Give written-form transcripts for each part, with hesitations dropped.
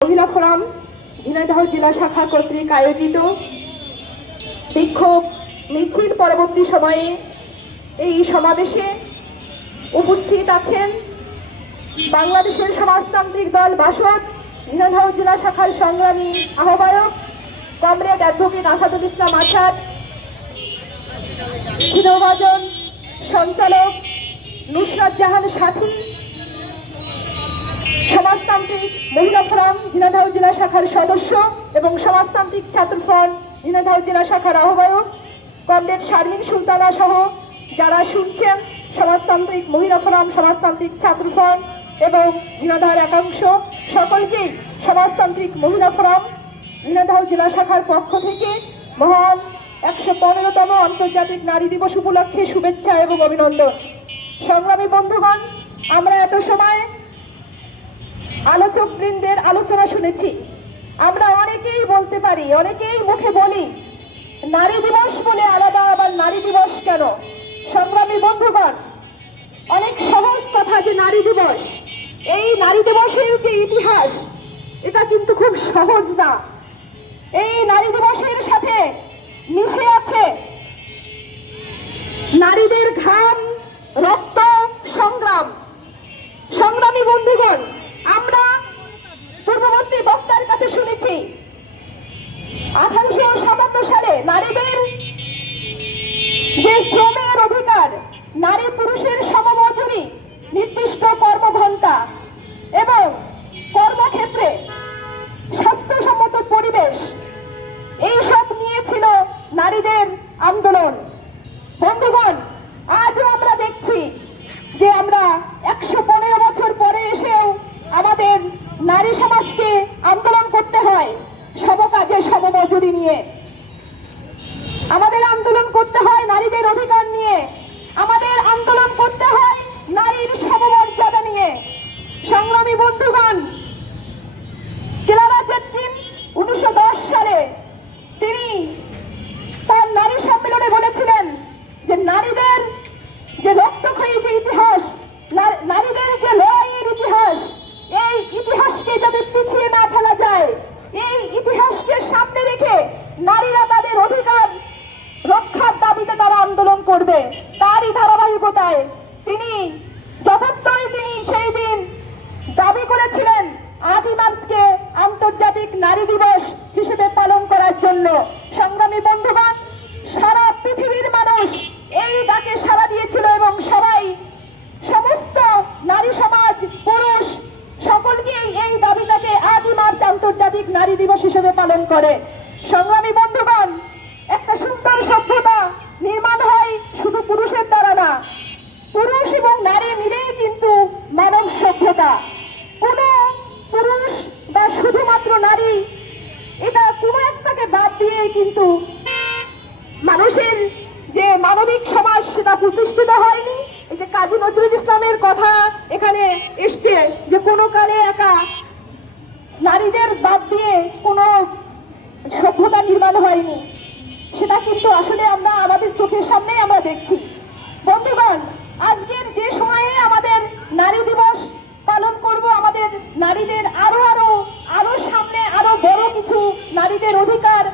মহিলা ফোরাম ঝিনাইদহ জেলা শাখা কর্তৃক আয়োজিত বিক্ষোভ মিছিল পরবর্তী সময়ে এই সমাবেশে উপস্থিত আছেন বাংলাদেশের সমাজতান্ত্রিক দল বাসদ ঝিনাইদহ জেলা শাখার সংগ্রামী আহ্বায়ক কমরেড অ্যাডভোকেট আসাদুল ইসলাম আসাদ, ছিনভাজন সঞ্চালক নুসরাত জাহান সাথী, সমাজতান্ত্রিক মহিলা ফোরাম ঝিনাইদহ জেলা শাখার সদস্য এবং সমাজতান্ত্রিক ছাত্র ফ্রন্ট ঝিনাইদহ জেলা শাখার আহ্বায়ক কমরেড শারমিন সুলতানা সহ যারা শুনছেন সমাজতান্ত্রিক মহিলা ফোরাম, সমাজতান্ত্রিক ছাত্র ফ্রন্ট এবং ঝিনাইদহের একাংশ, সকলকেই সমাজতান্ত্রিক মহিলা ফোরাম ঝিনাইদহ জেলা শাখার পক্ষ থেকে মহান 115তম আন্তর্জাতিক নারী দিবস উপলক্ষে শুভেচ্ছা এবং অভিনন্দন। সংগ্রামী বন্ধুগণ, আমরা এত সময় আলোচক বৃন্দের আলোচনা শুনেছি। আমরা অনেকেই বলতে পারি, অনেকেই মুখে বলি নারী দিবস বলে আলাদা, আবার নারী দিবস কেন? সংগ্রামী বন্ধুগণ, অনেক সহজ কথা যে নারী দিবস, এই নারী দিবসের যে ইতিহাস এটা কিন্তু খুব সহজ না। এই নারী দিবসের সাথে মিশে আছে নারীদের ঘাম, রক্ত, সংগ্রাম। সংগ্রামী বন্ধুগণ, আমরা পূর্ববর্তী বক্তার কাছে শুনেছি 1857 সালে নারীদের যে শ্রমের অধিকার, নারী পুরুষের সমমজুরি, নির্দিষ্ট কর্মঘণ্টা এবং কর্মক্ষেত্রে স্বাস্থ্যসম্মত পরিবেশ, এইসব নিয়ে ছিল নারীদের আন্দোলন। বন্ধুগণ, আজও আমরা দেখছি যে আমরা 115 বছর পরে এসেও আমাদের নারী সমাজকে আন্দোলন করতে হয় সমকাজে সমমজুরি নিয়ে, আমাদের আন্দোলন করতে হয় নারীদের অধিকার নিয়ে, আমাদের আন্দোলন করতে হয় নারীর সমমর্যাদা নিয়ে। সংগ্রামী বন্ধুগণ, ক্লারা জেটকিন 1910 সালে তিনি তার নারী সম্মেলনে বলেছিলেন যে নারীদের যে রক্তক্ষয়ী যে ইতিহাস, নারীদের যে লড়াইয়ের ইতিহাস, এই ইতিহাসকে যাতে পিছিয়ে না ফেলা যায়, এই ইতিহাসকে সামনে রেখে নারীরা তাদের অধিকার রক্ষার দাবিতে তারা আন্দোলন করবে। তারই ধারাবাহিকতায় তিনি সেই দিন দাবি করেছিলেন 8ই মার্চকে আন্তর্জাতিক নারী দিবস হিসেবে পালন করার জন্য। সংগ্রামী বন্ধুগণ, সারা পৃথিবীর মানুষ এই ডাকে সাড়া দিয়েছিল এবং সবাই, সমস্ত নারী সমাজ, পুরুষ সকলকেই এই দাবিটাকে 8ই মার্চ আন্তর্জাতিক নারী দিবস হিসেবে পালন করে। সংগ্রামী বন্ধুগণ, একটা সুন্দর সভ্যতা নির্মাণ হয় শুধু পুরুষের দ্বারা না, পুরুষ এবং নারী মিলেই কিন্তু মানব সভ্যতা। কোনো পুরুষ বা শুধুমাত্র নারী, এটা কোনো একটাকে বাদ দিয়ে কিন্তু মানুষের যে মানবিক সমাজ সেটা প্রতিষ্ঠিত হয়নি। এই যে কাজী নজরুল ইসলামের কথা এখানে এসছে যে কোনো কালে একা নারীদের বাদ দিয়ে কোনো সভ্যতা নির্মাণ হয়নি, সেটা কিন্তু আসলে আমরা আমাদের চোখের সামনেই আমরা দেখছি। বন্ধুগণ, আজকের যে সময়ে আমাদের নারী দিবস পালন করব, আমাদের নারীদের আরো সামনে আরো বড় কিছু নারীদের অধিকার,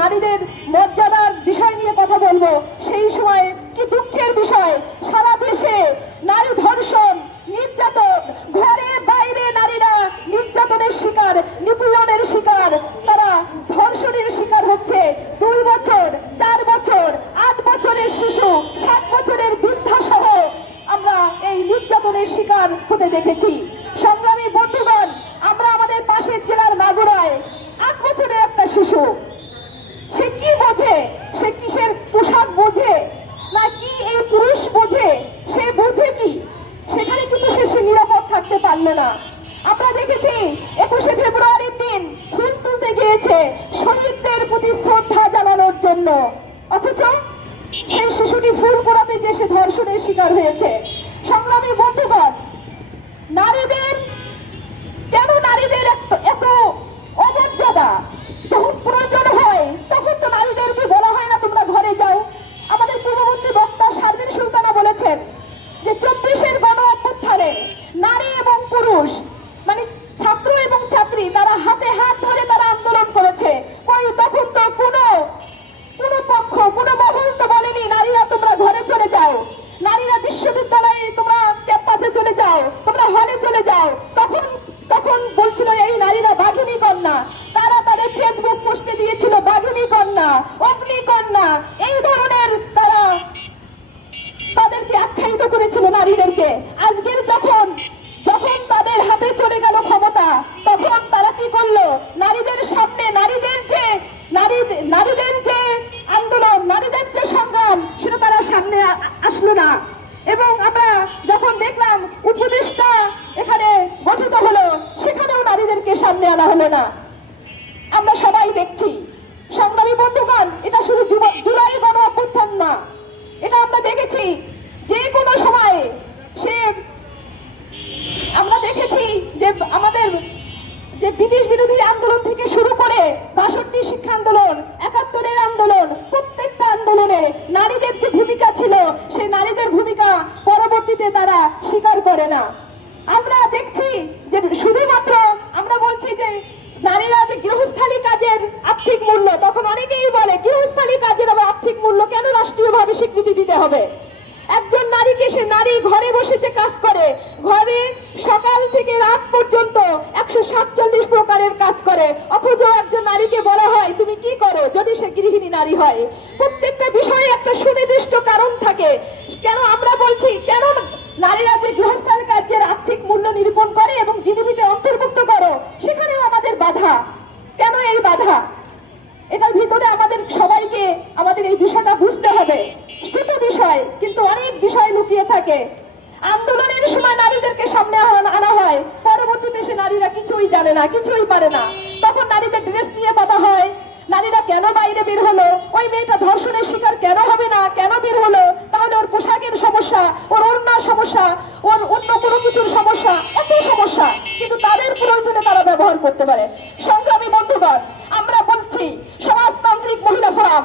নারীদের মর্যাদার বিষয় নিয়ে কথা বলবো, সেই সময় কি দুঃখের বিষয়, সারা দেশে নারী ধর্ষণ, নির্যাতন, ঘরে বাইরে নারীরা নির্যাতনের শিকার, নিপীড়নের শিকার, তারা ধর্ষণের শিকার হচ্ছে। 2 বছর, 4 বছর, 8 বছরের শিশু, 7 বছরের বৃদ্ধা সহ আমরা এই নির্যাতনের শিকার হতে দেখেছি। সংগ্রামী বন্ধুগণ, আমরা আমাদের পাশের জেলার মাগুরায় 8 বছরের একটা শিশু, সে কি বোঝে? সে কিসের পোশাক বোঝে না কি এই পুরুষ বোঝে? সে বোঝে কি? সেখানে কিন্তু সে নিরাপদ থাকতে পারলো না। আমরা দেখেছি 21শে ফেব্রুয়ারির দিন ফুল তুলতে গিয়েছে শহীদদের প্রতি শ্রদ্ধা জানানোর জন্য, অথচ সেই শিশুটি ফুল কুড়াতে যে সে ধর্ষণের শিকার হয়েছে। সংগ্রামী বন্ধুগণ, নারীদের এত অমর্যাদা? যখন প্রয়োজন হয় তখন তো নারীদেরকে বলা হয় না তোমরা ঘরে যাও। আমাদের পূর্ববর্তী বক্তা শারমিন সুলতানা বলেছেন যে 24-এর গণ অভ্যুত্থানে নারী এবং পুরুষ, মানে ছাত্র এবং ছাত্রী, তারা বলা হলো না। আমরা সবাই দেখছি সংগ্রামী বন্ধুগণ, এটা শুধু জুলাই গণ অভ্যুত্থান না, এটা আমরা দেখেছি যে কোনো সময়ে আমরা দেখেছি যে আমাদের যে ব্রিটিশ বিরোধী আন্দোলন থেকে শুরু করে ৬২ শিক্ষা আন্দোলন, ৭১-এর আন্দোলন, প্রত্যেকটা আন্দোলনে নারীদের যে ভূমিকা ছিল সেই নারীদের ভূমিকা পরবর্তীতে তারা স্বীকার করে না। আমরা দেখছি যে শুধুমাত্র আমরা বলছি যে নারীরা যে গৃহস্থালী কাজের আর্থিক মূল্য, তখন অনেকেই বলে গৃহস্থালী কাজের আবার আর্থিক মূল্য কেন রাষ্ট্রীয়ভাবে স্বীকৃতি দিতে হবে? একজন নারীকে, সে নারী ঘরে বসে যে কাজ করে, ঘরে সকাল থেকে রাত পর্যন্ত ১৪৭ প্রকারের কাজ করে, অথচ একজন নারীকে বলা হয় তুমি কি করো যদি সে গৃহিণী নারী হয়। প্রত্যেকটা বিষয়ে একটা সুনির্দিষ্ট কারণ থাকে। কেন আমরা বলছি, কেন নারীরা যে গৃহস্থালী কাজের আর্থিক মূল্য নিরূপণ করে এবং জিডিপিতে অন্তর্ভুক্ত করো, সেখানেও আমাদের বাধা। কেন এই বাধা? এটার ভিতরে আমাদের সবাইকে আমাদের এই বিষয়টা বুঝতে হবে। ছোট বিষয় কিন্তু অনেক বিষয় লুকিয়ে থাকে। আন্দোলনের সময় নারীদেরকে সামনে আনা হয়, পরবর্তীতে সে নারীরা কিছুই জানে না, কিছুই পারে না। তখন নারীদের ড্রেস নিয়ে কথা হয়, নারীরা কেন বাইরে বের হলো, ওই মেয়েটা ধর্ষণের শিকার কেন হবে না, কেন বের হলো, তাহলে ওর পোশাকের সমস্যা, ওর ওড়নার সমস্যা, ওর অন্য কোনো কিছুর সমস্যা, এত সমস্যা কিন্তু তাদের প্রয়োজনে তারা ব্যবহার করতে পারে। সংগ্রামী বন্ধুগণ, আমরা বলছি সমাজতান্ত্রিক মহিলা ফোরাম